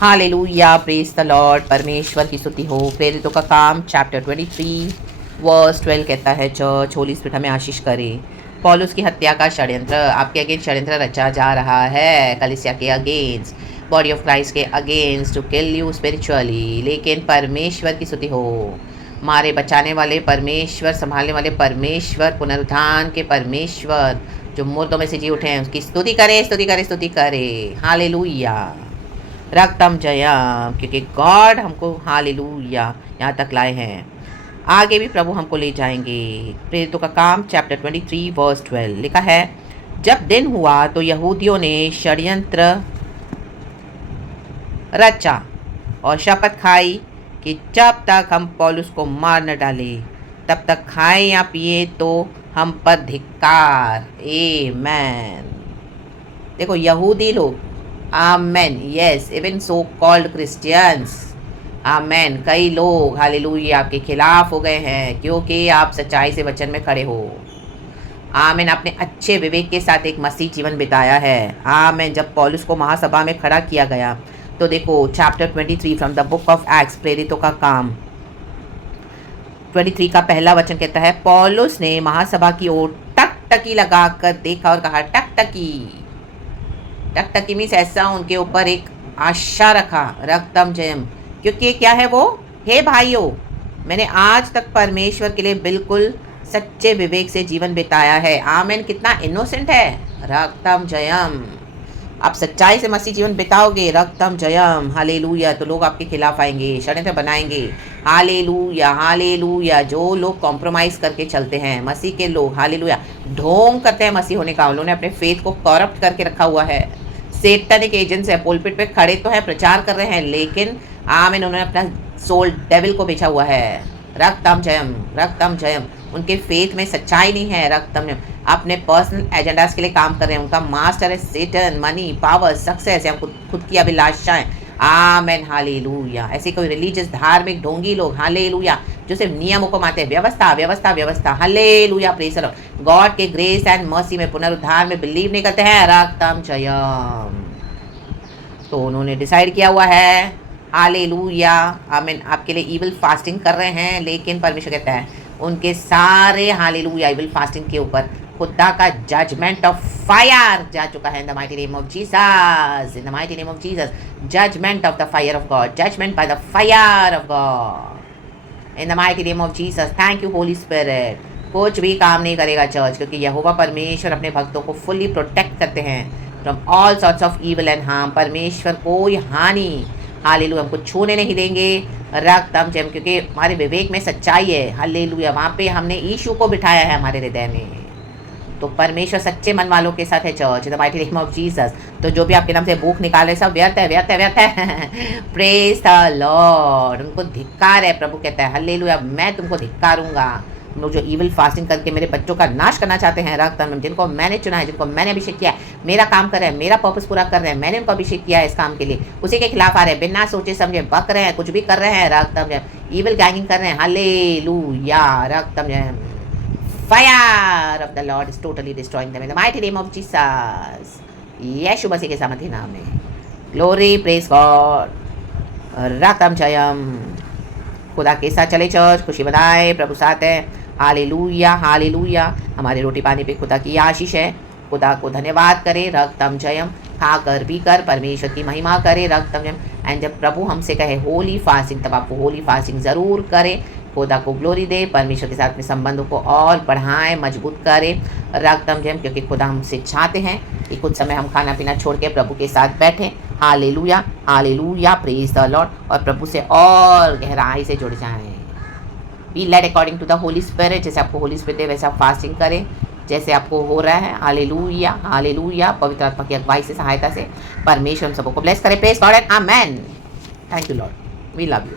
Hallelujah, praise the Lord. परमेश्वर की स्तुति हो। प्रेरितों का काम चैप्टर 23 वर्स 12 कहता है, चर्च होली स्पिरिट हमें आशीष करे। पौलुस की हत्या का षड्यंत्र, आपके अगेंस्ट षड्यंत्र रचा जा रहा है, कलीसिया के अगेंस्ट, बॉडी ऑफ क्राइस्ट के against, to kill you spiritually. लेकिन परमेश्वर की स्तुति हो। मारे बचाने वाले परमेश्वर, संभालने वाले परमेश्वर, पुनरुत्थान के परमेश्वर, जो मुर्दों में से जी उठे हैं, उसकी स्तुति करे, स्तुति करे, स्तुति करे। हालेलुया, रक्तम जयम, क्योंकि गॉड हमको हालेलुया यहाँ तक लाए हैं, आगे भी प्रभु हमको ले जाएंगे। प्रेरितों का काम चैप्टर 23 वर्स 12 लिखा है, जब दिन हुआ तो यहूदियों ने षड्यंत्र रचा और शपथ खाई कि जब तक हम पौलुस को मार न डाले तब तक खाएं या पिए तो हम पर धिक्कार। आमेन। देखो यहूदी लोग, amen, yes, even so called Christians, amen, कई लोग हालेलुया आपके खिलाफ हो गए हैं क्योंकि आप सच्चाई से वचन में खड़े हो। आमेन। आपने अच्छे विवेक के साथ एक मसीह जीवन बिताया है। आमेन। जब पौलुस को महासभा में खड़ा किया गया तो देखो chapter 23 from the book of acts, प्रेरितों का काम 23 का पहला वचन कहता है, पौलुस ने महासभा की ओर टकटकी लगाकर देखा और कहा, टकटकी, टकटकी मीन्स ऐसा उनके ऊपर एक आशा रखा, रक्तम जयम, क्योंकि क्या है वो, हे भाइयों, मैंने आज तक परमेश्वर के लिए बिल्कुल सच्चे विवेक से जीवन बिताया है। आमेन। कितना इनोसेंट है, रक्तम जयम। आप सच्चाई से मसीह जीवन बिताओगे, रक्तम जयम, हालेलुया, तो लोग आपके खिलाफ आएंगे, षड्यंत्र बनाएंगे। Hallelujah, hallelujah. जो लोग कॉम्प्रोमाइज़ करके चलते हैं, मसीह के लोग, हालेलुया, ढोंग करते हैं मसीह होने का, उन्होंने अपने फेथ को करप्ट करके रखा हुआ है। सेटनिक एजेंट्स है, पुलपिट पे खड़े तो हैं, प्रचार कर रहे हैं, लेकिन आमीन, उन्होंने अपना सोल डेविल को बेचा हुआ है। रक्तम जयम, रक्तम जयम। उनके फेथ में सच्चाई नहीं है, रक्तम जयम। अपने पर्सनल एजेंडास के लिए काम कर रहे हैं, उनका मास्टर है सेटन, मनी, पावर, सक्सेस, या खुद की अभिलाषाएं। आमेन, हालेलुया। ऐसे कोई रिलीजियस धार्मिक ढोंगी लोग, हालेलुया, जो सिर्फ नियमों को मानते हैं, व्यवस्था व्यवस्था व्यवस्था, hallelujah, praise the Lord. God के ग्रेस एंड मर्सी में, पुनरुद्धार में बिलीव नहीं करते हैं, रक्तम जयम। तो उन्होंने डिसाइड किया हुआ है, हालेलुया, आमीन, आपके लिए इविल फास्टिंग कर रहे हैं, लेकिन परमेश्वर कहता है उनके सारे हालेलुया इविल फास्टिंग के ऊपर खुदा का जजमेंट ऑफ फायर जा चुका है। In the mighty name of Jesus, in the mighty name of Jesus, judgement of the fire of God, judgement by the fire of God, in the mighty name of Jesus. Thank you Holy Spirit. कुछ भी काम नहीं करेगा church, क्योंकि यहोवा परमेश्वर अपने भक्तों को फुल्ली प्रोटेक्ट करते हैं from all sorts of evil and harm. परमेश्वर कोई हानि, हालेलुया, हमको छूने नहीं देंगे, रक्तम जयम, क्योंकि हमारे विवेक में सच्चाई है, हालेलुया। वहाँ पे हमने यीशु को बिठाया है हमारे हृदय में। तो परमेश्वर सच्चे मन वालों के साथ है church, in the mighty name of Jesus. तो जो भी आपके नाम से भूख निकाले सब व्यर्थ है, व्यर्थ है, व्यर्थ है। Praise the Lord. उनको धिक्कार है, प्रभु कहता है, हालेलुया, मैं तुमको धिक्कारूंगा। लोग जो इविल फास्टिंग करके मेरे बच्चों का नाश करना चाहते हैं, रक्तम, जिनको मैंने चुना है, जिनको मैंने अभिषेक किया है, मेरा काम कर रहे हैं, मेरा पर्पस पूरा कर रहे हैं, मैंने उनको अभिषेक किया है इस काम के लिए, उसी के खिलाफ आ रहे हैं, बिना सोचे समझे बक रहे हैं, कुछ भी कर रहे हैं, रक्तम, इविल गैंगिंग कर रहे हैं, हालेलुया, रक्तम, fire of the Lord is totally destroying them in the mighty name of Jesus. यीशु मसीह के सामर्थ्य नाम में, ग्लोरी, प्रेज गॉड, रक्तम जयम। खुदा के साथ चले चर्च, खुशी बनाए, प्रभु साथ है, हालेलुया, हालेलुया। हमारे रोटी पानी पे खुदा की आशीष है, खुदा को धन्यवाद करे, रक्तम जयम। खाकर पीकर परमेश्वर की महिमा करे, रक्तम जयम। एंड जब प्रभु हमसे कहे होली फास्टिंग, तब आपको होली फास्टिंग ज़रूर करें, खुदा को ग्लोरी दे, परमेश्वर के साथ में संबंधों को और बढ़ाएं, मजबूत करें, रक्तम जयम, क्योंकि खुदा हमसे चाहते हैं कि कुछ समय हम खाना पीना छोड़ के प्रभु के साथ बैठें, hallelujah, hallelujah, praise the Lord, और प्रभु से और गहराई से जुड़ जाएं। Be led according to the Holy Spirit. जैसे आपको होली स्पिरिट है वैसे आप फास्टिंग करें, जैसे आपको हो रहा है, हालेलुया, हालेलुया, पवित्र आत्मा की अगुवाई से, सहायता से। परमेश्वर हम सबको ब्लेस करे, praise God and amen. Thank you Lord, we love you.